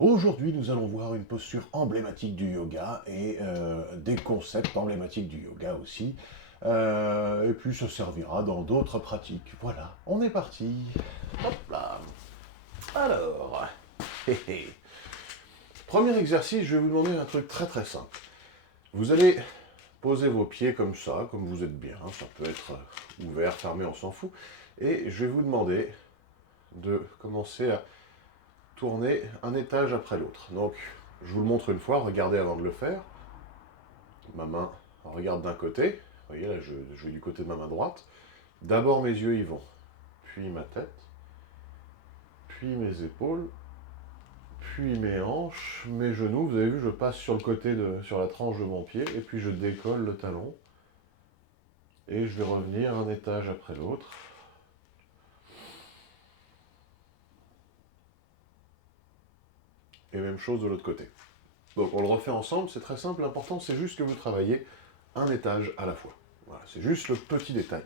Aujourd'hui, nous allons voir une posture emblématique du yoga et des concepts emblématiques du yoga aussi. Et puis, ça servira dans d'autres pratiques. Voilà, on est parti. Hop là. Alors, hé hé. Premier exercice, je vais vous demander un truc très très simple. Vous allez poser vos pieds comme ça, comme vous êtes bien. Ça peut être ouvert, fermé, on s'en fout. Et je vais vous demander de commencer à tourner un étage après l'autre. Donc, je vous le montre une fois, regardez avant de le faire. Ma main regarde d'un côté. Vous voyez, là, je vais du côté de ma main droite. D'abord, mes yeux y vont. Puis ma tête. Puis mes épaules. Puis mes hanches. Mes genoux. Vous avez vu, je passe sur le côté, sur la tranche de mon pied. Et puis, je décolle le talon. Et je vais revenir un étage après l'autre. Et même chose de l'autre côté. Donc, on le refait ensemble. C'est très simple. L'important, c'est juste que vous travaillez un étage à la fois. Voilà, c'est juste le petit détail.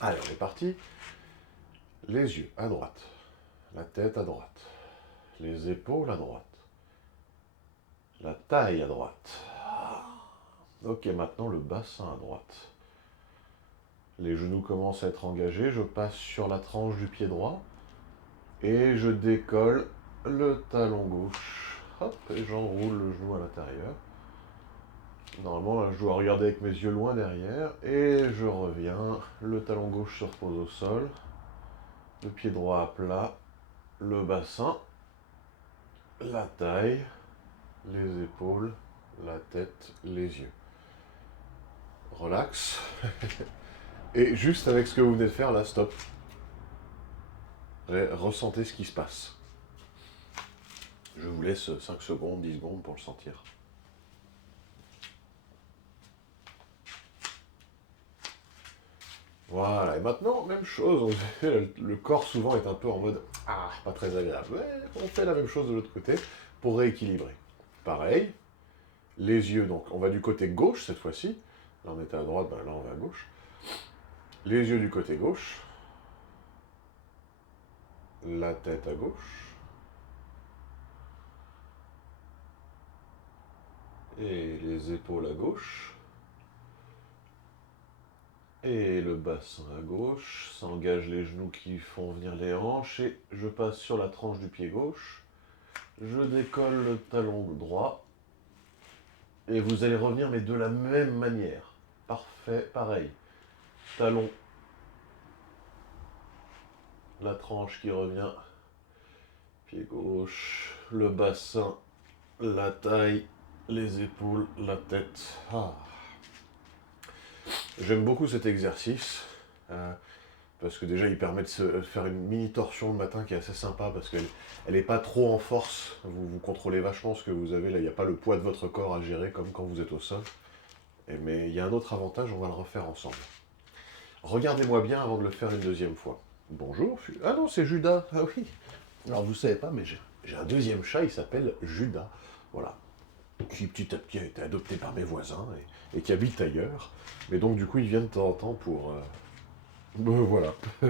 Allez, on est parti. Les yeux à droite, la tête à droite, les épaules à droite, la taille à droite. Ok, maintenant le bassin à droite. Les genoux commencent à être engagés, je passe sur la tranche du pied droit et je décolle le talon gauche. Hop, et j'enroule le genou à l'intérieur. Normalement, là, je dois regarder avec mes yeux loin derrière et je reviens. Le talon gauche se repose au sol, le pied droit à plat, le bassin, la taille, les épaules, la tête, les yeux. Relax. Et juste avec ce que vous venez de faire là, stop. Ressentez ce qui se passe. Je vous laisse 5 secondes, 10 secondes pour le sentir. Voilà, et maintenant, même chose, le corps souvent est un peu en mode « Ah, pas très agréable ». Ouais, on fait la même chose de l'autre côté pour rééquilibrer. Pareil, les yeux, donc on va du côté gauche cette fois-ci. Là on était à droite, ben là on va à gauche. Les yeux du côté gauche. La tête à gauche. Et les épaules à gauche. Et le bassin à gauche, ça engage les genoux qui font venir les hanches, et je passe sur la tranche du pied gauche, je décolle le talon droit, et vous allez revenir, mais de la même manière. Parfait, pareil. Talon, la tranche qui revient, pied gauche, le bassin, la taille, les épaules, la tête. Ah. J'aime beaucoup cet exercice. Parce que déjà il permet de se faire une mini torsion le matin qui est assez sympa parce qu'elle n'est pas trop en force, vous contrôlez vachement ce que vous avez, là il n'y a pas le poids de votre corps à gérer comme quand vous êtes au sol. Mais il y a un autre avantage, on va le refaire ensemble. Regardez-moi bien avant de le faire une deuxième fois. Bonjour, ah non c'est Judas, ah oui. Alors vous savez pas mais j'ai un deuxième chat, il s'appelle Judas, voilà. Qui petit à petit a été adopté par mes voisins et qui habite ailleurs. Mais donc du coup il vient de temps en temps pour... voilà. Oh,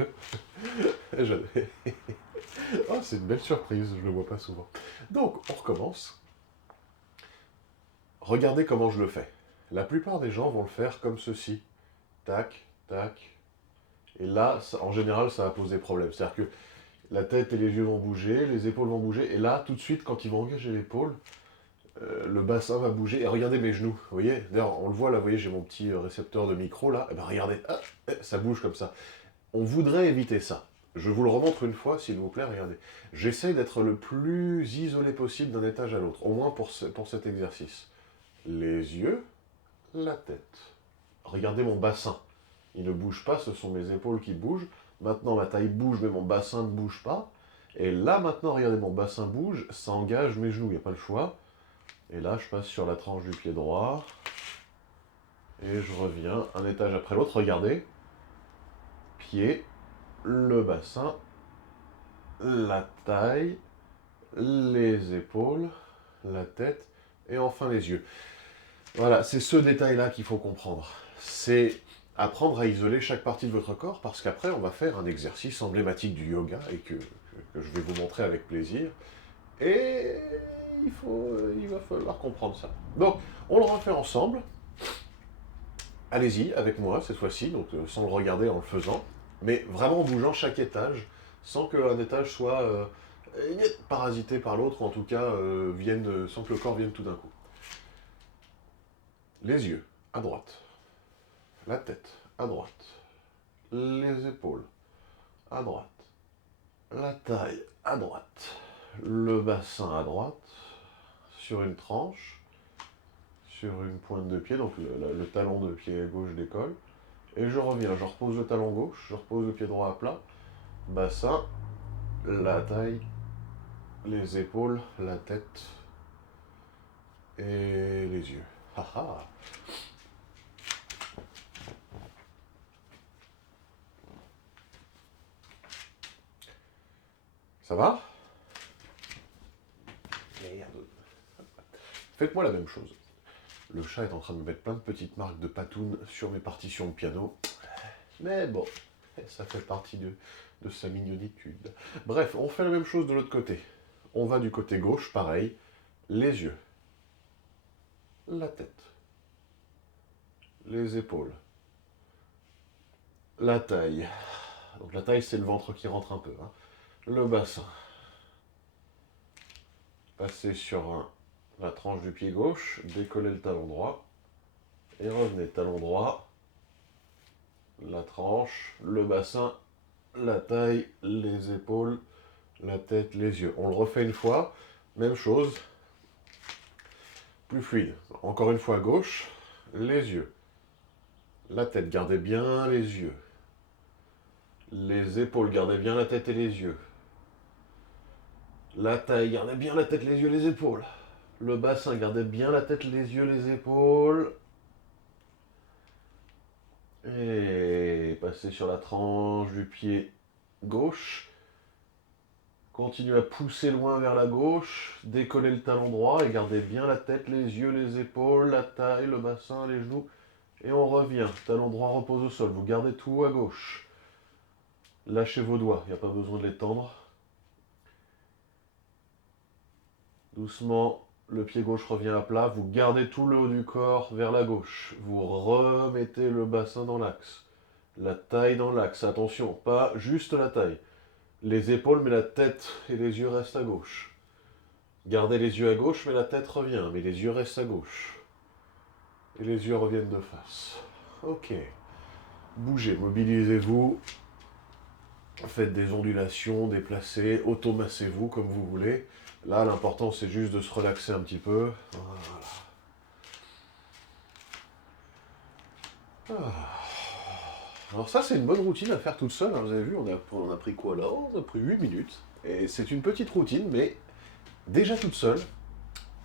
c'est une belle surprise, je ne le vois pas souvent. Donc, on recommence. Regardez comment je le fais. La plupart des gens vont le faire comme ceci. Tac, tac. Et là, en général, ça va poser problème. C'est-à-dire que la tête et les yeux vont bouger, les épaules vont bouger, et là, tout de suite, quand ils vont engager l'épaule, le bassin va bouger. Et regardez mes genoux, vous voyez. D'ailleurs, on le voit là, vous voyez, j'ai mon petit récepteur de micro là. Et ben regardez, ah, ça bouge comme ça. On voudrait éviter ça. Je vous le remontre une fois, s'il vous plaît, regardez. J'essaie d'être le plus isolé possible d'un étage à l'autre, au moins pour cet exercice. Les yeux, la tête. Regardez mon bassin. Il ne bouge pas, ce sont mes épaules qui bougent. Maintenant, ma taille bouge, mais mon bassin ne bouge pas. Et là, maintenant, regardez, mon bassin bouge, ça engage mes genoux, il n'y a pas le choix. Et là, je passe sur la tranche du pied droit. Et je reviens un étage après l'autre. Regardez. Pied, le bassin, la taille, les épaules, la tête et enfin les yeux. Voilà, c'est ce détail-là qu'il faut comprendre. C'est apprendre à isoler chaque partie de votre corps parce qu'après, on va faire un exercice emblématique du yoga et que je vais vous montrer avec plaisir. Et il va falloir comprendre ça. Donc, on le refait ensemble. Allez-y, avec moi cette fois-ci, donc sans le regarder en le faisant, mais vraiment en bougeant chaque étage, sans qu'un étage soit parasité par l'autre, ou en tout cas sans que le corps vienne tout d'un coup. Les yeux, à droite. La tête, à droite. Les épaules, à droite. La taille, à droite. Le bassin, à droite. Sur une tranche. Sur une pointe de pied, donc le talon de pied gauche décolle. Et je reviens, je repose le talon gauche, je repose le pied droit à plat. Bassin, la taille, les épaules, la tête et les yeux. Haha. Ça va? Merde. Faites-moi la même chose. Le chat est en train de me mettre plein de petites marques de patoun sur mes partitions de piano. Mais bon, ça fait partie de sa mignonitude. Bref, on fait la même chose de l'autre côté. On va du côté gauche, pareil. Les yeux. La tête. Les épaules. La taille. Donc la taille, c'est le ventre qui rentre un peu. Hein. Le bassin. Passez sur la tranche du pied gauche, décollez le talon droit. Et revenez, talon droit. La tranche, le bassin, la taille, les épaules, la tête, les yeux. On le refait une fois, même chose, plus fluide. Encore une fois à gauche, les yeux. La tête, gardez bien les yeux. Les épaules, gardez bien la tête et les yeux. La taille, gardez bien la tête, les yeux, les épaules. Le bassin, gardez bien la tête, les yeux, les épaules. Et passez sur la tranche du pied gauche. Continuez à pousser loin vers la gauche. Décollez le talon droit et gardez bien la tête, les yeux, les épaules, la taille, le bassin, les genoux. Et on revient. Talon droit repose au sol. Vous gardez tout à gauche. Lâchez vos doigts. Il n'y a pas besoin de les tendre. Doucement, le pied gauche revient à plat. Vous gardez tout le haut du corps vers la gauche. Vous remettez le bassin dans l'axe. La taille dans l'axe. Attention, pas juste la taille. Les épaules, mais la tête et les yeux restent à gauche. Gardez les yeux à gauche, mais la tête revient. Mais les yeux restent à gauche. Et les yeux reviennent de face. Ok. Bougez, mobilisez-vous. Faites des ondulations, déplacez, automassez-vous comme vous voulez. Là, l'important, c'est juste de se relaxer un petit peu. Voilà. Alors ça, c'est une bonne routine à faire toute seule. Hein. Vous avez vu, on a pris quoi là? On a pris 8 minutes. Et c'est une petite routine, mais déjà toute seule,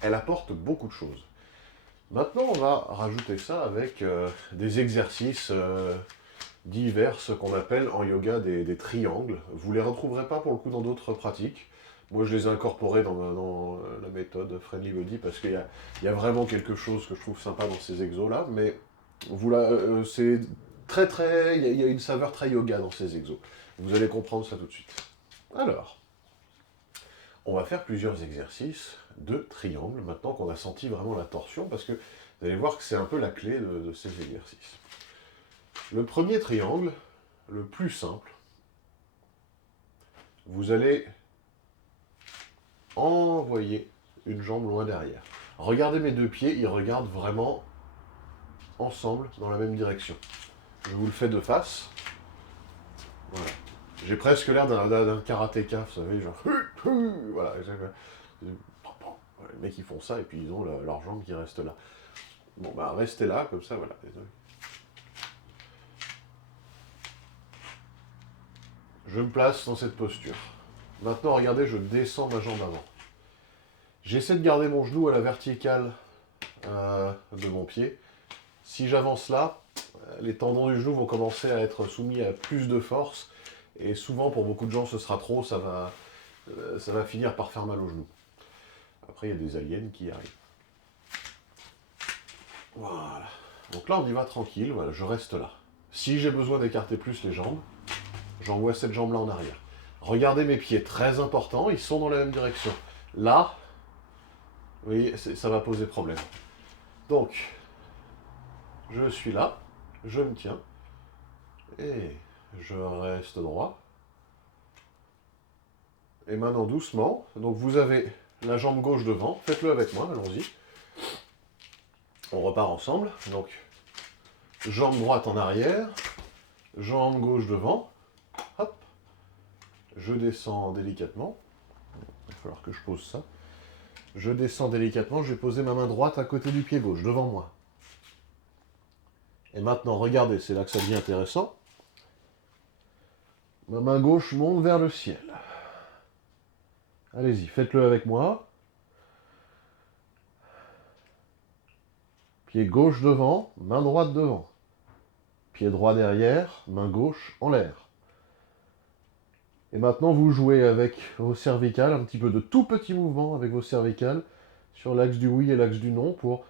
elle apporte beaucoup de choses. Maintenant, on va rajouter ça avec des exercices divers, ce qu'on appelle en yoga des triangles. Vous ne les retrouverez pas pour le coup dans d'autres pratiques. Moi, je les ai incorporés dans la méthode Friendly Body parce qu'il y a vraiment quelque chose que je trouve sympa dans ces exos-là, mais c'est il y a une saveur très yoga dans ces exos. Vous allez comprendre ça tout de suite. Alors, on va faire plusieurs exercices de triangle, maintenant qu'on a senti vraiment la torsion, parce que vous allez voir que c'est un peu la clé de ces exercices. Le premier triangle, le plus simple, vous allez envoyer une jambe loin derrière. Regardez mes deux pieds, ils regardent vraiment ensemble dans la même direction. Je vous le fais de face. Voilà. J'ai presque l'air d'un karatéka, vous savez, genre... Voilà. Les mecs, ils font ça et puis ils ont leur jambe qui reste là. Bon, bah, restez là, comme ça, voilà. Je me place dans cette posture. Maintenant, regardez, je descends ma jambe avant. J'essaie de garder mon genou à la verticale de mon pied. Si j'avance là, les tendons du genou vont commencer à être soumis à plus de force. Et souvent, pour beaucoup de gens, ce sera trop, ça va finir par faire mal au genou. Après, il y a des aliens qui arrivent. Voilà. Donc là, on y va tranquille, voilà, je reste là. Si j'ai besoin d'écarter plus les jambes, j'envoie cette jambe-là en arrière. Regardez mes pieds, très importants, ils sont dans la même direction. Là, vous voyez, ça va poser problème. Donc, je suis là, je me tiens, et je reste droit. Et maintenant doucement, donc vous avez la jambe gauche devant, faites-le avec moi, allons-y. On repart ensemble, donc jambe droite en arrière, jambe gauche devant, hop, je descends délicatement, il va falloir que je pose ça. Je descends délicatement, je vais poser ma main droite à côté du pied gauche, devant moi. Et maintenant, regardez, c'est là que ça devient intéressant. Ma main gauche monte vers le ciel. Allez-y, faites-le avec moi. Pied gauche devant, main droite devant. Pied droit derrière, main gauche en l'air. Et maintenant, vous jouez avec vos cervicales, un petit peu de tout petits mouvements avec vos cervicales sur l'axe du oui et l'axe du non pour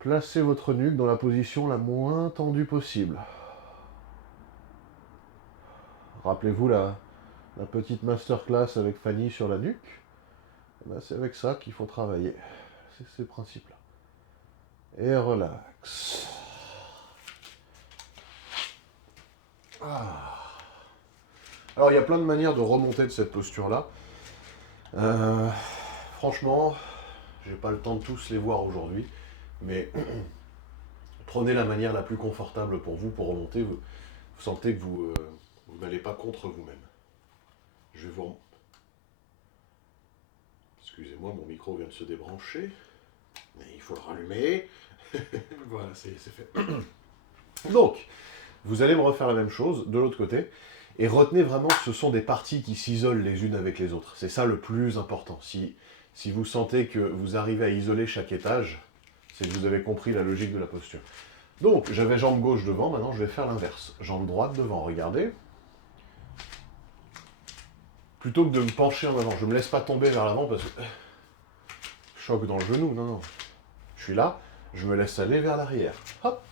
placer votre nuque dans la position la moins tendue possible. Rappelez-vous la petite masterclass avec Fanny sur la nuque. Ben, c'est avec ça qu'il faut travailler. C'est ces principes-là. Et relax. Ah. Alors, il y a plein de manières de remonter de cette posture-là. Franchement, j'ai pas le temps de tous les voir aujourd'hui, mais prenez la manière la plus confortable pour vous pour remonter. Vous sentez que vous n'allez pas contre vous-même. Je vais vous... Excusez-moi, mon micro vient de se débrancher, mais il faut le rallumer. Voilà, c'est fait. Donc, vous allez me refaire la même chose de l'autre côté. Et retenez vraiment que ce sont des parties qui s'isolent les unes avec les autres. C'est ça le plus important. Si vous sentez que vous arrivez à isoler chaque étage, c'est que vous avez compris la logique de la posture. Donc, j'avais jambe gauche devant, maintenant je vais faire l'inverse. Jambe droite devant, regardez. Plutôt que de me pencher en avant, je ne me laisse pas tomber vers l'avant parce que... choc dans le genou, non, non. Je suis là, je me laisse aller vers l'arrière. Hop.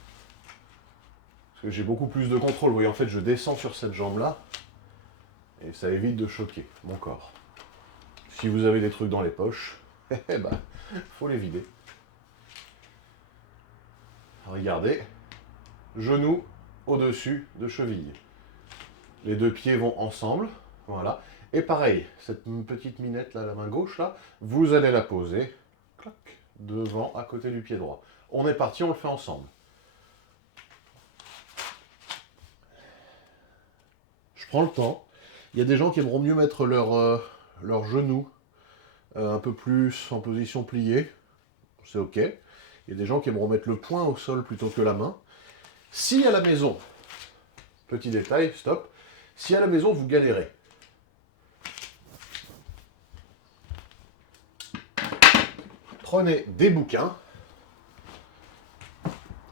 Parce que j'ai beaucoup plus de contrôle. Vous voyez, en fait, je descends sur cette jambe-là. Et ça évite de choquer mon corps. Si vous avez des trucs dans les poches, eh ben, faut les vider. Regardez. Genou au-dessus de cheville. Les deux pieds vont ensemble. Voilà. Et pareil, cette petite minette là, la main gauche là, vous allez la poser. Clac, devant, à côté du pied droit. On est parti, on le fait ensemble. Je prends le temps. Il y a des gens qui aimeront mieux mettre leur genou un peu plus en position pliée. C'est ok. Il y a des gens qui aimeront mettre le poing au sol plutôt que la main. Si à la maison, petit détail, stop, si à la maison vous galérez, prenez des bouquins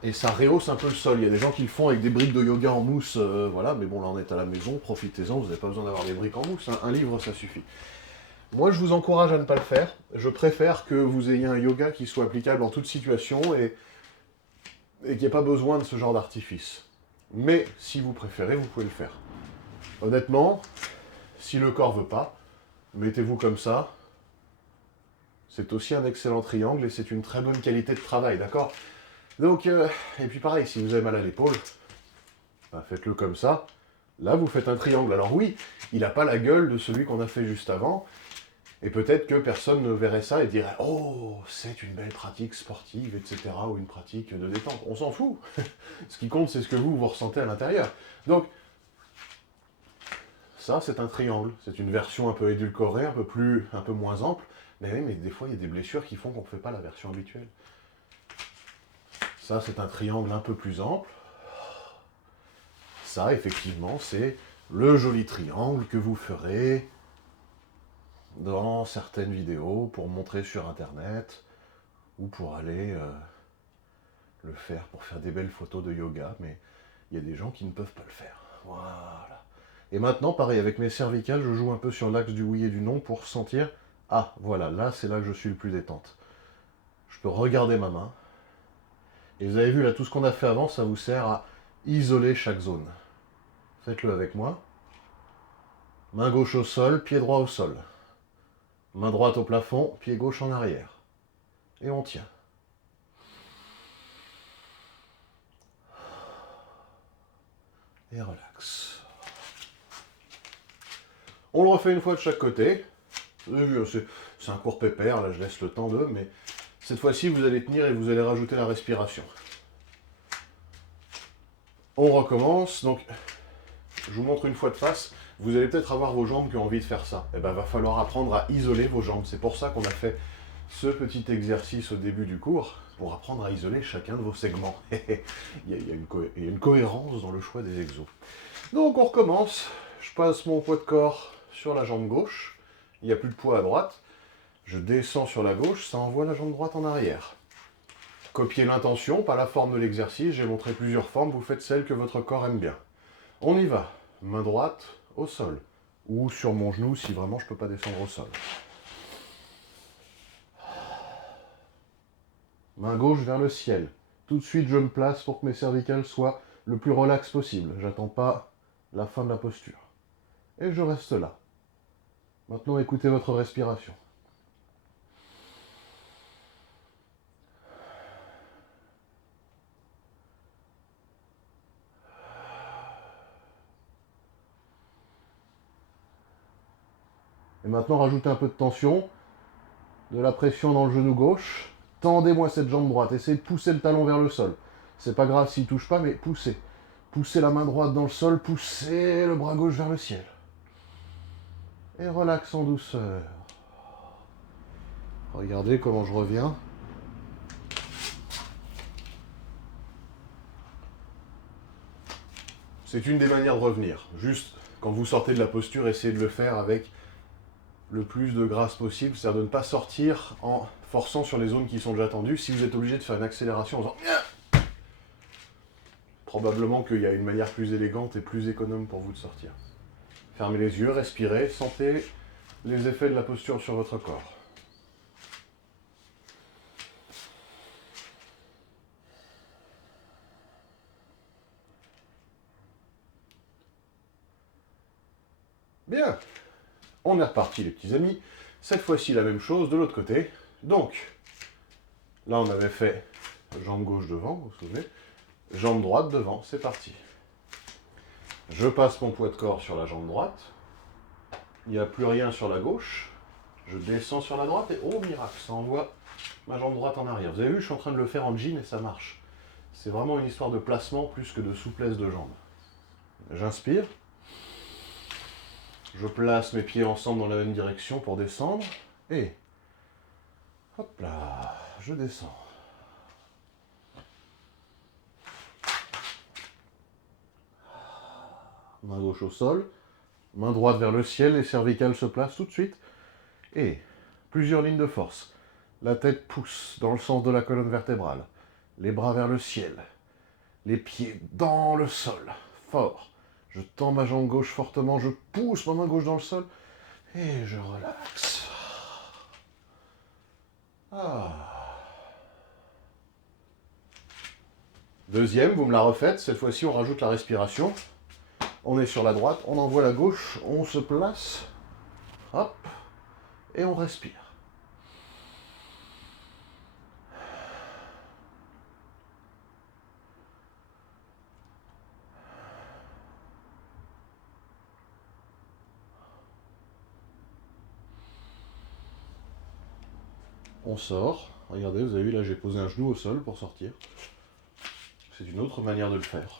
et ça rehausse un peu le sol. Il y a des gens qui le font avec des briques de yoga en mousse, voilà, mais bon, là on est à la maison, profitez-en, vous n'avez pas besoin d'avoir des briques en mousse, hein. Un livre ça suffit. Moi je vous encourage à ne pas le faire, je préfère que vous ayez un yoga qui soit applicable en toute situation et qu'il n'y ait pas besoin de ce genre d'artifice. Mais si vous préférez, vous pouvez le faire. Honnêtement, si le corps veut pas, mettez-vous comme ça. C'est aussi un excellent triangle et c'est une très bonne qualité de travail, d'accord? Donc, et puis pareil, si vous avez mal à l'épaule, bah faites-le comme ça. Là, vous faites un triangle. Alors oui, il n'a pas la gueule de celui qu'on a fait juste avant. Et peut-être que personne ne verrait ça et dirait « Oh, c'est une belle pratique sportive, etc. » ou une pratique de détente. On s'en fout. Ce qui compte, c'est ce que vous ressentez à l'intérieur. Donc, ça, c'est un triangle. C'est une version un peu édulcorée, un peu moins ample. Mais oui, mais des fois, il y a des blessures qui font qu'on ne fait pas la version habituelle. Ça, c'est un triangle un peu plus ample. Ça, effectivement, c'est le joli triangle que vous ferez dans certaines vidéos pour montrer sur Internet ou pour aller le faire, pour faire des belles photos de yoga. Mais il y a des gens qui ne peuvent pas le faire. Voilà. Et maintenant, pareil, avec mes cervicales, je joue un peu sur l'axe du oui et du non pour sentir... Ah, voilà, là, c'est là que je suis le plus détente. Je peux regarder ma main. Et vous avez vu, là, tout ce qu'on a fait avant, ça vous sert à isoler chaque zone. Faites-le avec moi. Main gauche au sol, pied droit au sol. Main droite au plafond, pied gauche en arrière. Et on tient. Et relax. On le refait une fois de chaque côté. Vous avez vu, c'est un court pépère, là je laisse le temps de, mais cette fois-ci vous allez tenir et vous allez rajouter la respiration. On recommence, donc je vous montre une fois de face. Vous allez peut-être avoir vos jambes qui ont envie de faire ça. Eh bien, va falloir apprendre à isoler vos jambes. C'est pour ça qu'on a fait ce petit exercice au début du cours, pour apprendre à isoler chacun de vos segments. Il y a une cohérence dans le choix des exos. Donc on recommence. Je passe mon poids de corps sur la jambe gauche. Il n'y a plus de poids à droite. Je descends sur la gauche, ça envoie la jambe droite en arrière. Copiez l'intention, pas la forme de l'exercice. J'ai montré plusieurs formes, vous faites celle que votre corps aime bien. On y va. Main droite au sol. Ou sur mon genou si vraiment je ne peux pas descendre au sol. Main gauche vers le ciel. Tout de suite, je me place pour que mes cervicales soient le plus relax possible. J'attends pas la fin de la posture. Et je reste là. Maintenant, écoutez votre respiration. Et maintenant, rajoutez un peu de tension, de la pression dans le genou gauche. Tendez-moi cette jambe droite. Essayez de pousser le talon vers le sol. C'est pas grave s'il ne touche pas, mais poussez. Poussez la main droite dans le sol, poussez le bras gauche vers le ciel. Et relax en douceur. Regardez comment je reviens. C'est une des manières de revenir. Juste, quand vous sortez de la posture, essayez de le faire avec le plus de grâce possible, c'est-à-dire de ne pas sortir en forçant sur les zones qui sont déjà tendues. Si vous êtes obligé de faire une accélération en faisant probablement qu'il y a une manière plus élégante et plus économe pour vous de sortir. Fermez les yeux, respirez, sentez les effets de la posture sur votre corps. Bien, on est reparti les petits amis. Cette fois-ci la même chose de l'autre côté. Donc, là on avait fait jambe gauche devant, vous vous souvenez. Jambe droite devant, c'est parti. Je passe mon poids de corps sur la jambe droite. Il n'y a plus rien sur la gauche. Je descends sur la droite et oh miracle, ça envoie ma jambe droite en arrière. Vous avez vu, je suis en train de le faire en jean et ça marche. C'est vraiment une histoire de placement plus que de souplesse de jambe. J'inspire. Je place mes pieds ensemble dans la même direction pour descendre. Et hop là, je descends. Main gauche au sol. Main droite vers le ciel, les cervicales se placent tout de suite. Et plusieurs lignes de force. La tête pousse dans le sens de la colonne vertébrale. Les bras vers le ciel. Les pieds dans le sol. Fort. Je tends ma jambe gauche fortement. Je pousse ma main gauche dans le sol. Et je relaxe. Ah. Deuxième, vous me la refaites. Cette fois-ci, on rajoute la respiration. On est sur la droite. On envoie la gauche. On se place. Hop. Et on respire. On sort. Regardez, vous avez vu, là j'ai posé un genou au sol pour sortir. C'est une autre manière de le faire.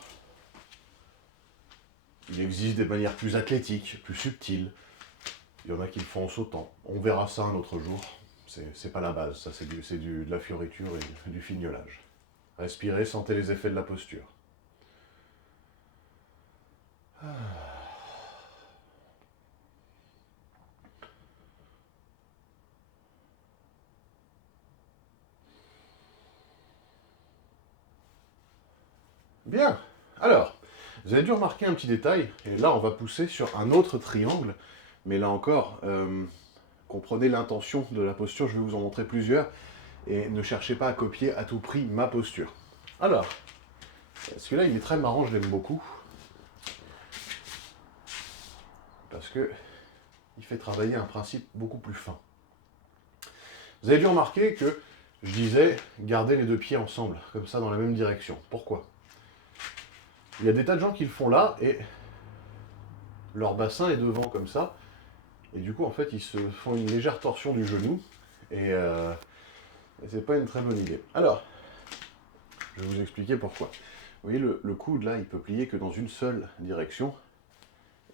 Il existe des manières plus athlétiques, plus subtiles. Il y en a qui le font en sautant. On verra ça un autre jour. C'est pas la base, ça c'est de la fioriture et du fignolage. Respirez, sentez les effets de la posture. Bien. Alors, vous avez dû remarquer un petit détail, et là on va pousser sur un autre triangle, mais là encore, comprenez l'intention de la posture, je vais vous en montrer plusieurs, et ne cherchez pas à copier à tout prix ma posture. Alors, celui-là il est très marrant, je l'aime beaucoup, parce que il fait travailler un principe beaucoup plus fin. Vous avez dû remarquer que je disais garder les deux pieds ensemble, comme ça dans la même direction. Pourquoi? Il y a des tas de gens qui le font là, et leur bassin est devant comme ça, et du coup en fait ils se font une légère torsion du genou, et c'est pas une très bonne idée. Alors, je vais vous expliquer pourquoi. Vous voyez, le coude là, il peut plier que dans une seule direction,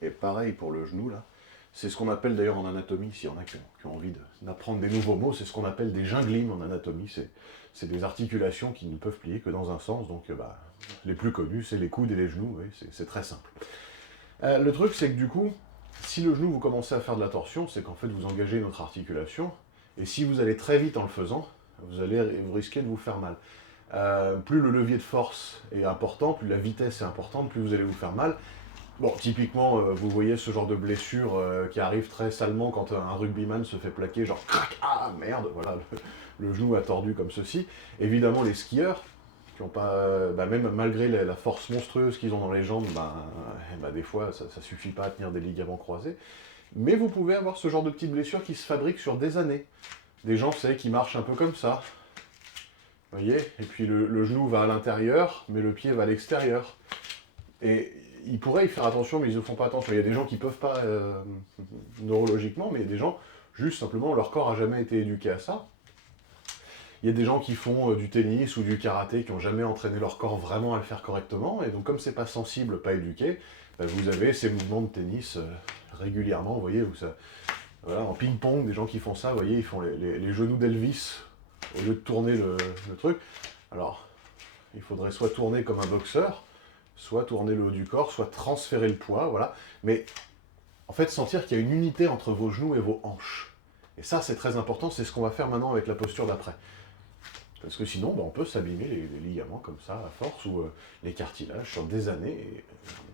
et pareil pour le genou là. C'est ce qu'on appelle d'ailleurs en anatomie, s'il y en a qui ont envie d'apprendre des nouveaux mots, c'est ce qu'on appelle des ginglymes en anatomie. C'est des articulations qui ne peuvent plier que dans un sens, donc les plus connus, c'est les coudes et les genoux, oui, c'est très simple. Le truc, c'est que du coup, si le genou, vous commencez à faire de la torsion, c'est qu'en fait, vous engagez une autre articulation, et si vous allez très vite en le faisant, vous risquez de vous faire mal. Plus le levier de force est important, plus la vitesse est importante, plus vous allez vous faire mal. Bon, typiquement, vous voyez ce genre de blessure qui arrive très salement quand un rugbyman se fait plaquer, genre crac, ah merde, voilà, le genou a tordu comme ceci. Évidemment, les skieurs, qui ont pas, même malgré la force monstrueuse qu'ils ont dans les jambes, des fois, ça suffit pas à tenir des ligaments croisés. Mais vous pouvez avoir ce genre de petites blessures qui se fabriquent sur des années. Des gens, vous savez, qui marchent un peu comme ça. Vous voyez? Et puis le genou va à l'intérieur, mais le pied va à l'extérieur. Et ils pourraient y faire attention, mais ils ne font pas attention. Il y a des gens qui ne peuvent pas neurologiquement, mais il y a des gens, juste simplement, leur corps n'a jamais été éduqué à ça. Il y a des gens qui font du tennis ou du karaté, qui n'ont jamais entraîné leur corps vraiment à le faire correctement, et donc comme c'est pas sensible, pas éduqué, vous avez ces mouvements de tennis régulièrement, vous voyez, où ça, voilà, en ping-pong, des gens qui font ça, vous voyez, ils font les genoux d'Elvis, au lieu de tourner le truc. Alors, il faudrait soit tourner comme un boxeur, soit tourner le haut du corps, soit transférer le poids, voilà. Mais en fait, sentir qu'il y a une unité entre vos genoux et vos hanches. Et ça, c'est très important, c'est ce qu'on va faire maintenant avec la posture d'après. Parce que sinon, on peut s'abîmer les ligaments comme ça, à force, ou les cartilages sur des années, et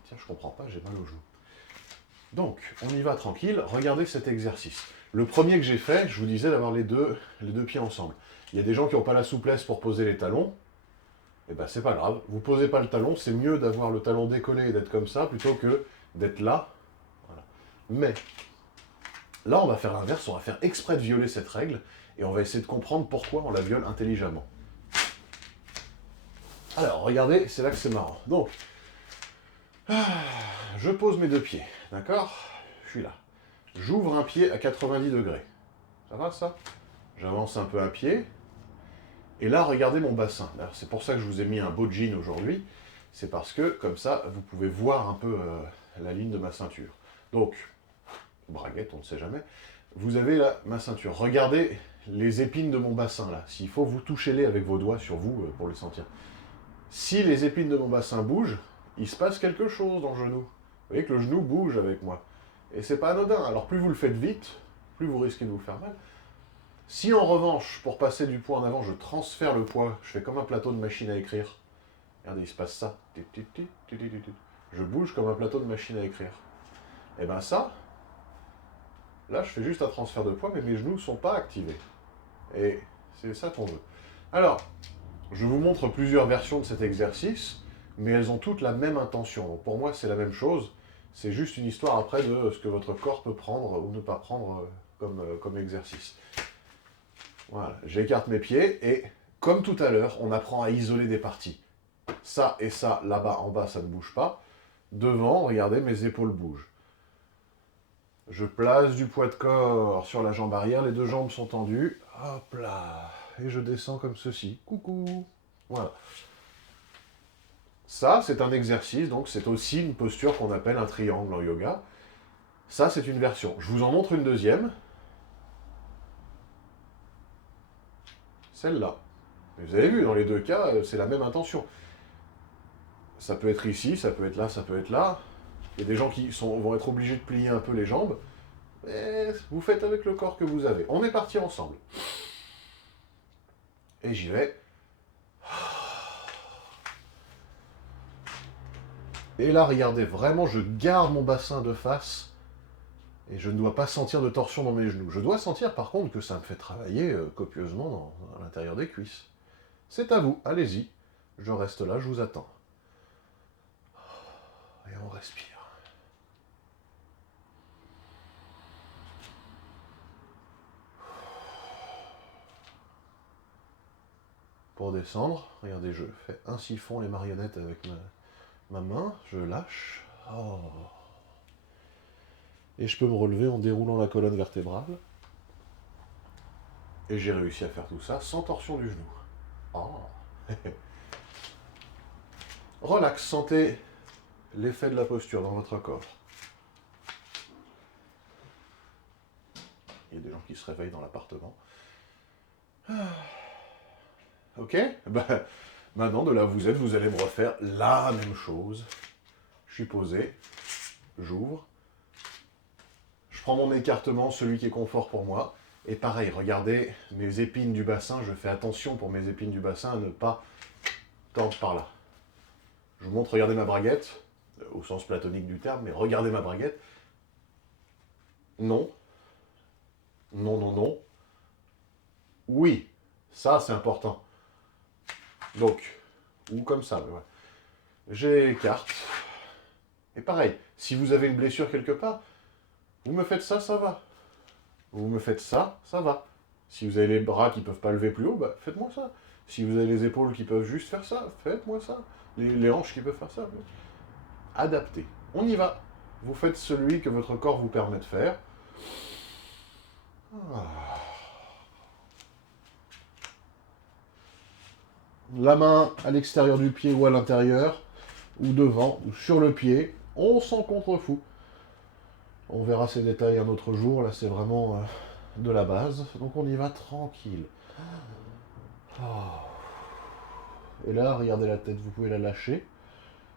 tiens, je comprends pas, j'ai mal au genou. Donc, on y va tranquille, regardez cet exercice. Le premier que j'ai fait, je vous disais d'avoir les deux pieds ensemble. Il y a des gens qui n'ont pas la souplesse pour poser les talons, et c'est pas grave, vous posez pas le talon, c'est mieux d'avoir le talon décollé et d'être comme ça, plutôt que d'être là. Voilà. Mais, là on va faire l'inverse, on va faire exprès de violer cette règle, et on va essayer de comprendre pourquoi on la viole intelligemment. Alors, regardez, c'est là que c'est marrant. Donc, je pose mes deux pieds, d'accord? Je suis là. J'ouvre un pied à 90 degrés. Ça va, ça? J'avance un peu un pied. Et là, regardez mon bassin. C'est pour ça que je vous ai mis un beau jean aujourd'hui. C'est parce que, comme ça, vous pouvez voir un peu la ligne de ma ceinture. Donc, braguette, on ne sait jamais. Vous avez là ma ceinture. Regardez les épines de mon bassin, là. S'il faut, vous touchez-les avec vos doigts sur vous pour les sentir. Si les épines de mon bassin bougent, il se passe quelque chose dans le genou. Vous voyez que le genou bouge avec moi. Et c'est pas anodin. Alors plus vous le faites vite, plus vous risquez de vous faire mal. Si en revanche, pour passer du poids en avant, je transfère le poids, je fais comme un plateau de machine à écrire. Regardez, il se passe ça. Je bouge comme un plateau de machine à écrire. Et ça, là je fais juste un transfert de poids, mais mes genoux ne sont pas activés. Et c'est ça qu'on veut. Alors, je vous montre plusieurs versions de cet exercice, mais elles ont toutes la même intention. Donc pour moi, c'est la même chose. C'est juste une histoire après de ce que votre corps peut prendre ou ne pas prendre comme exercice. Voilà, j'écarte mes pieds et, comme tout à l'heure, on apprend à isoler des parties. Ça et ça, là-bas, en bas, ça ne bouge pas. Devant, regardez, mes épaules bougent. Je place du poids de corps sur la jambe arrière, les deux jambes sont tendues. Hop là. Et je descends comme ceci. Coucou. Voilà. Ça, c'est un exercice, donc c'est aussi une posture qu'on appelle un triangle en yoga. Ça, c'est une version. Je vous en montre une deuxième. Celle-là. Vous avez vu, dans les deux cas, c'est la même intention. Ça peut être ici, ça peut être là, ça peut être là. Il y a des gens qui vont être obligés de plier un peu les jambes. Mais vous faites avec le corps que vous avez. On est parti ensemble. Et j'y vais. Et là, regardez, vraiment, je garde mon bassin de face. Et je ne dois pas sentir de torsion dans mes genoux. Je dois sentir, par contre, que ça me fait travailler copieusement à l'intérieur des cuisses. C'est à vous, allez-y. Je reste là, je vous attends. Et on respire. pour descendre. Regardez, je fais un siphon les marionnettes avec ma main, je lâche. Oh. Et je peux me relever en déroulant la colonne vertébrale. Et j'ai réussi à faire tout ça sans torsion du genou. Oh. Relax, sentez l'effet de la posture dans votre corps. Il y a des gens qui se réveillent dans l'appartement. Ok, ben, maintenant de là où vous êtes, vous allez me refaire la même chose. Je suis posé, j'ouvre, je prends mon écartement, celui qui est confort pour moi, et pareil, regardez mes épines du bassin, je fais attention pour mes épines du bassin à ne pas tordre par là. Je vous montre, regardez ma braguette, au sens platonique du terme, mais regardez ma braguette. Non, non, non, non. Oui, ça c'est important. Donc, ou comme ça, mais ouais. J'écarte. Et pareil, si vous avez une blessure quelque part, vous me faites ça, ça va. Vous me faites ça, ça va. Si vous avez les bras qui ne peuvent pas lever plus haut, bah faites-moi ça. Si vous avez les épaules qui peuvent juste faire ça, faites-moi ça. Les hanches qui peuvent faire ça. Adaptez. On y va. Vous faites celui que votre corps vous permet de faire. La main à l'extérieur du pied ou à l'intérieur, ou devant, ou sur le pied, on s'en contrefout. On verra ces détails un autre jour, là c'est vraiment de la base, donc on y va tranquille. Et là, regardez la tête, vous pouvez la lâcher.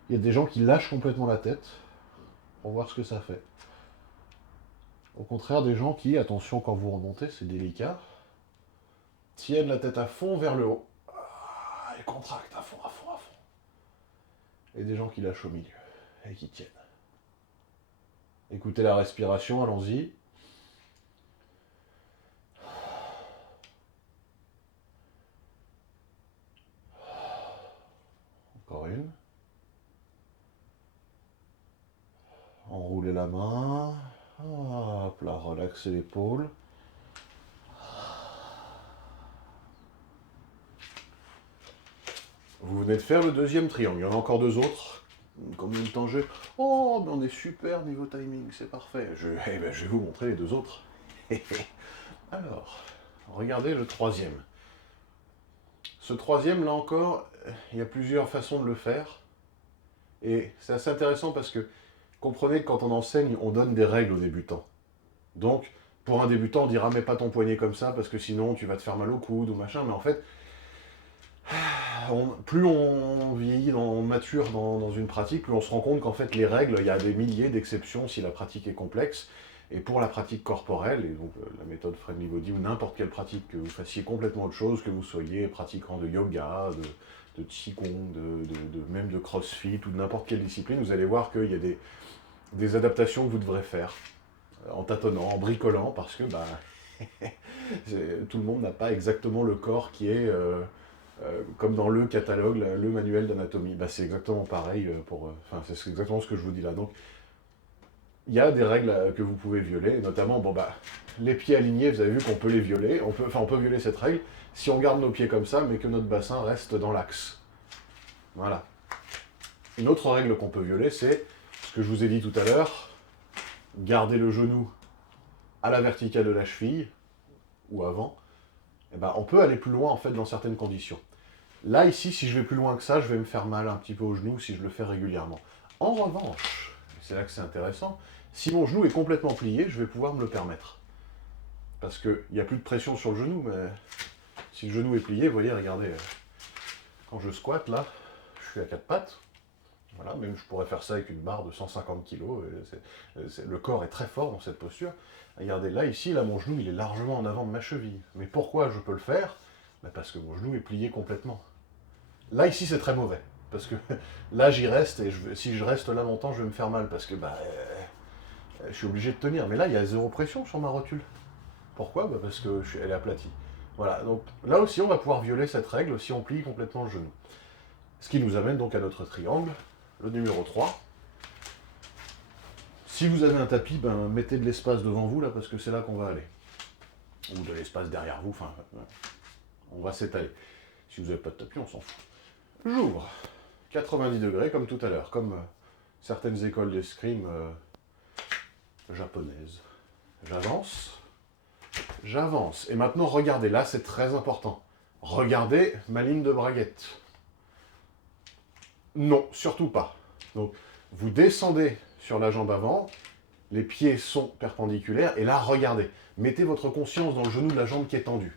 Il y a des gens qui lâchent complètement la tête, pour voir ce que ça fait. Au contraire, des gens qui, attention quand vous remontez, c'est délicat, tiennent la tête à fond vers le haut, et contractent à fond, à fond, à fond. Et des gens qui lâchent au milieu, et qui tiennent. Écoutez la respiration, allons-y. Encore une. Enroulez la main. Hop là, relaxez l'épaule. Vous venez de faire le deuxième triangle. Il y en a encore deux autres. Combien de temps j'ai? Oh, mais on est super niveau timing, c'est parfait. Je vais vous montrer les deux autres. Alors, regardez le troisième. Ce troisième, là encore, il y a plusieurs façons de le faire. Et c'est assez intéressant parce que, comprenez que quand on enseigne, on donne des règles aux débutants. Donc, pour un débutant, on dira, mets pas ton poignet comme ça, parce que sinon, tu vas te faire mal au coude ou machin. Mais en fait, plus on vieillit, on mature dans une pratique, plus on se rend compte qu'en fait, les règles, il y a des milliers d'exceptions si la pratique est complexe. Et pour la pratique corporelle, et donc la méthode Friendly Body, ou n'importe quelle pratique, que vous fassiez complètement autre chose, que vous soyez pratiquant de yoga, de qigong, même de crossfit, ou de n'importe quelle discipline, vous allez voir qu'il y a des adaptations que vous devrez faire, en tâtonnant, en bricolant, parce que tout le monde n'a pas exactement le corps qui est comme dans le catalogue, le manuel d'anatomie. C'est exactement pareil, c'est exactement ce que je vous dis là. Donc, il y a des règles que vous pouvez violer, et notamment, les pieds alignés, vous avez vu qu'on peut les violer, on peut violer cette règle si on garde nos pieds comme ça, mais que notre bassin reste dans l'axe. Voilà. Une autre règle qu'on peut violer, c'est ce que je vous ai dit tout à l'heure, garder le genou à la verticale de la cheville, ou avant. On peut aller plus loin, en fait, dans certaines conditions. Là, ici, si je vais plus loin que ça, je vais me faire mal un petit peu au genou si je le fais régulièrement. En revanche, c'est là que c'est intéressant, si mon genou est complètement plié, je vais pouvoir me le permettre. Parce qu'il n'y a plus de pression sur le genou, mais si le genou est plié, vous voyez, regardez, quand je squatte, là, je suis à quatre pattes. Voilà, même je pourrais faire ça avec une barre de 150 kg. Le corps est très fort dans cette posture. Regardez, là, ici, là, mon genou, il est largement en avant de ma cheville. Mais pourquoi je peux le faire? Parce que mon genou est plié complètement. Là, ici, c'est très mauvais. Parce que là, j'y reste, et si je reste là longtemps, je vais me faire mal. Parce que je suis obligé de tenir. Mais là, il y a zéro pression sur ma rotule. Pourquoi? Parce qu'elle est aplatie. Voilà, donc là aussi, on va pouvoir violer cette règle si on plie complètement le genou. Ce qui nous amène donc à notre triangle, le numéro 3. Si vous avez un tapis, mettez de l'espace devant vous, là, parce que c'est là qu'on va aller. Ou de l'espace derrière vous, on va s'étaler. Si vous n'avez pas de tapis, on s'en fout. J'ouvre. 90 degrés comme tout à l'heure, comme certaines écoles d'escrime japonaises. J'avance. J'avance. Et maintenant, regardez, là, c'est très important. Regardez ma ligne de braguette. Non, surtout pas. Donc, vous descendez sur la jambe avant, les pieds sont perpendiculaires, et là, regardez. Mettez votre conscience dans le genou de la jambe qui est tendue.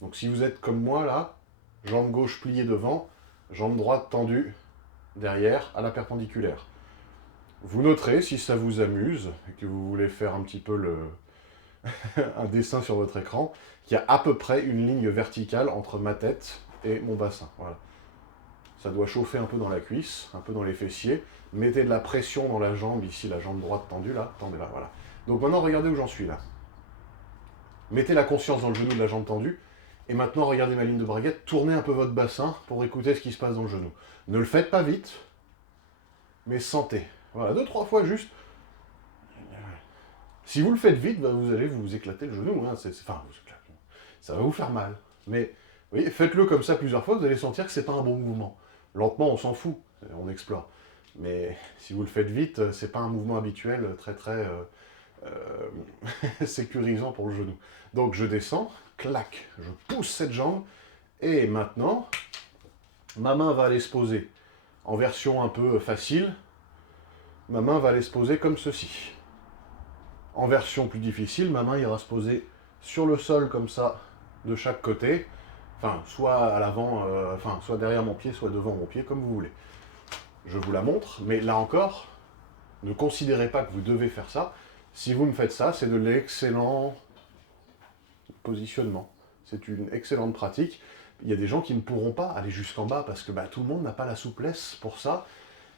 Donc, si vous êtes comme moi, là, jambe gauche pliée devant, jambe droite tendue derrière, à la perpendiculaire. Vous noterez, si ça vous amuse, et que vous voulez faire un petit peu un dessin sur votre écran, qu'il y a à peu près une ligne verticale entre ma tête et mon bassin. Voilà. Ça doit chauffer un peu dans la cuisse, un peu dans les fessiers. Mettez de la pression dans la jambe, ici, la jambe droite tendue, là. Tendez là, voilà. Donc maintenant, regardez où j'en suis, là. Mettez la conscience dans le genou de la jambe tendue. Et maintenant, regardez ma ligne de braguette. Tournez un peu votre bassin pour écouter ce qui se passe dans le genou. Ne le faites pas vite, mais sentez. Voilà, 2-3 fois juste. Si vous le faites vite, bah, vous allez vous éclater le genou. Hein. Enfin, ça va vous faire mal. Mais vous voyez, faites-le comme ça plusieurs fois, vous allez sentir que c'est pas un bon mouvement. Lentement, on s'en fout, on explore. Mais si vous le faites vite, c'est pas un mouvement habituel très très sécurisant pour le genou. Donc je descends, clac, je pousse cette jambe, et maintenant, ma main va aller se poser en version un peu facile. Ma main va aller se poser comme ceci. En version plus difficile, ma main ira se poser sur le sol comme ça, de chaque côté. Enfin, soit à l'avant, soit derrière mon pied, soit devant mon pied, comme vous voulez. Je vous la montre, mais là encore, ne considérez pas que vous devez faire ça. Si vous me faites ça, c'est de l'excellent positionnement. C'est une excellente pratique. Il y a des gens qui ne pourront pas aller jusqu'en bas parce que tout le monde n'a pas la souplesse pour ça,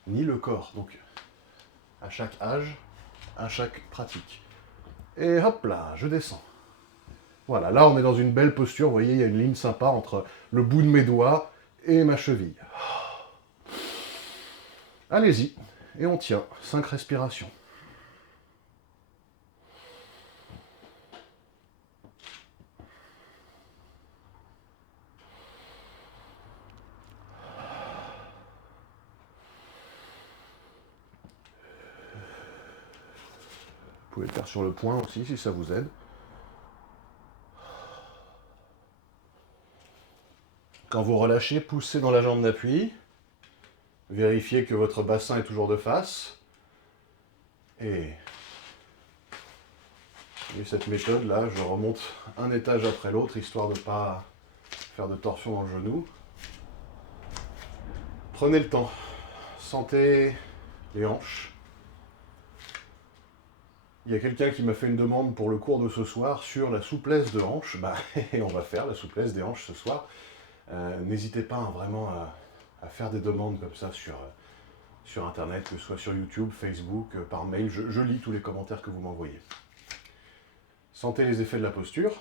ni le corps. Donc, à chaque âge, à chaque pratique. Et hop là, je descends. Voilà, là on est dans une belle posture, vous voyez, il y a une ligne sympa entre le bout de mes doigts et ma cheville. Allez-y, et on tient, 5 respirations. Vous pouvez le faire sur le poing aussi si ça vous aide. Quand vous relâchez, poussez dans la jambe d'appui. Vérifiez que votre bassin est toujours de face. Et cette méthode-là, je remonte un étage après l'autre, histoire de ne pas faire de torsion dans le genou. Prenez le temps. Sentez les hanches. Il y a quelqu'un qui m'a fait une demande pour le cours de ce soir sur la souplesse de hanche. Et on va faire la souplesse des hanches ce soir. N'hésitez pas vraiment à faire des demandes comme ça sur Internet, que ce soit sur YouTube, Facebook, par mail. Je lis tous les commentaires que vous m'envoyez. Sentez les effets de la posture.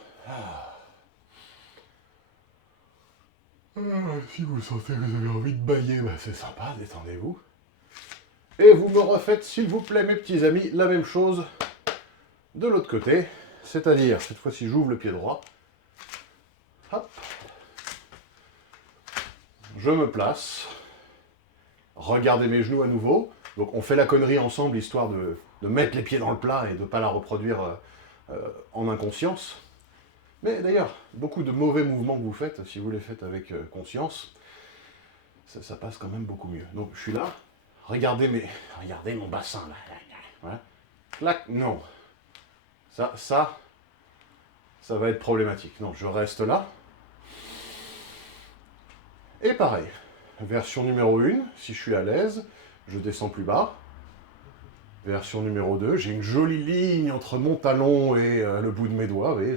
Si vous sentez que vous avez envie de bâiller, c'est sympa, détendez-vous. Et vous me refaites, s'il vous plaît, mes petits amis, la même chose de l'autre côté. C'est-à-dire, cette fois-ci, j'ouvre le pied droit. Hop. Je me place. Regardez mes genoux à nouveau. Donc on fait la connerie ensemble, histoire de mettre les pieds dans le plat et de ne pas la reproduire en inconscience. Mais d'ailleurs, beaucoup de mauvais mouvements que vous faites, si vous les faites avec conscience, ça passe quand même beaucoup mieux. Donc je suis là. Regardez mon bassin là. Voilà. Clac, non. Ça va être problématique. Non, je reste là. Et pareil, version numéro 1, si je suis à l'aise, je descends plus bas. Version numéro 2, j'ai une jolie ligne entre mon talon et le bout de mes doigts. Vous voyez,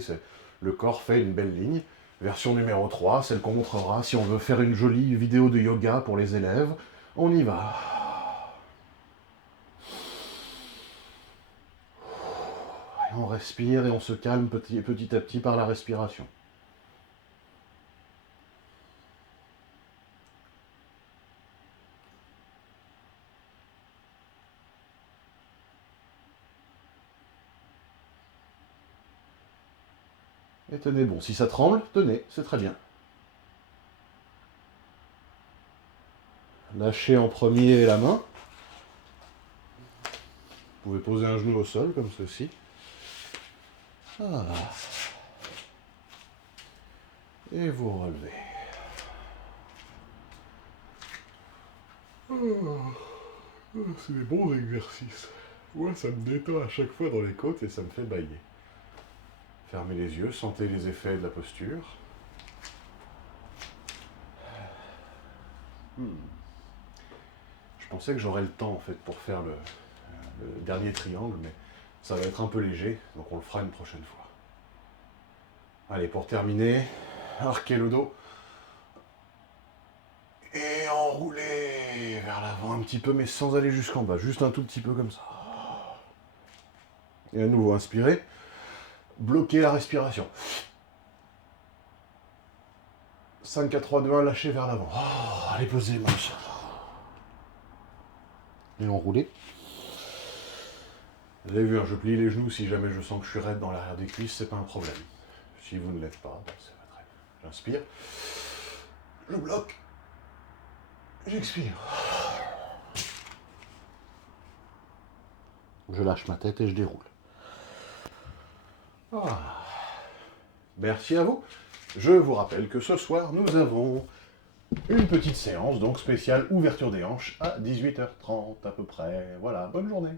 le corps fait une belle ligne. Version numéro 3, celle qu'on montrera si on veut faire une jolie vidéo de yoga pour les élèves. On y va. Et on respire et on se calme petit à petit par la respiration. Et tenez bon, si ça tremble, tenez, c'est très bien. Lâchez en premier la main. Vous pouvez poser un genou au sol comme ceci. Voilà. Et vous relevez. C'est des bons exercices. Moi, ça me détend à chaque fois dans les côtes et ça me fait bâiller. Fermez les yeux, sentez les effets de la posture. Je pensais que j'aurais le temps en fait pour faire le dernier triangle, mais ça va être un peu léger, donc on le fera une prochaine fois. Allez, pour terminer, arquez le dos. Et enroulez vers l'avant un petit peu, mais sans aller jusqu'en bas, juste un tout petit peu comme ça. Et à nouveau, inspirez. Bloquez la respiration. 5, 4, 3, 2, 1, lâchez vers l'avant. Allez, posez les mains au sol. Et enroulez. Vous avez vu, hein, je plie les genoux si jamais je sens que je suis raide dans l'arrière des cuisses, c'est pas un problème. Si vous ne l'êtes pas, ça va très bien. J'inspire. Je bloque. J'expire. Je lâche ma tête et je déroule. Merci à vous. Je vous rappelle que ce soir, nous avons une petite séance, donc spéciale ouverture des hanches à 18h30 à peu près. Voilà, bonne journée.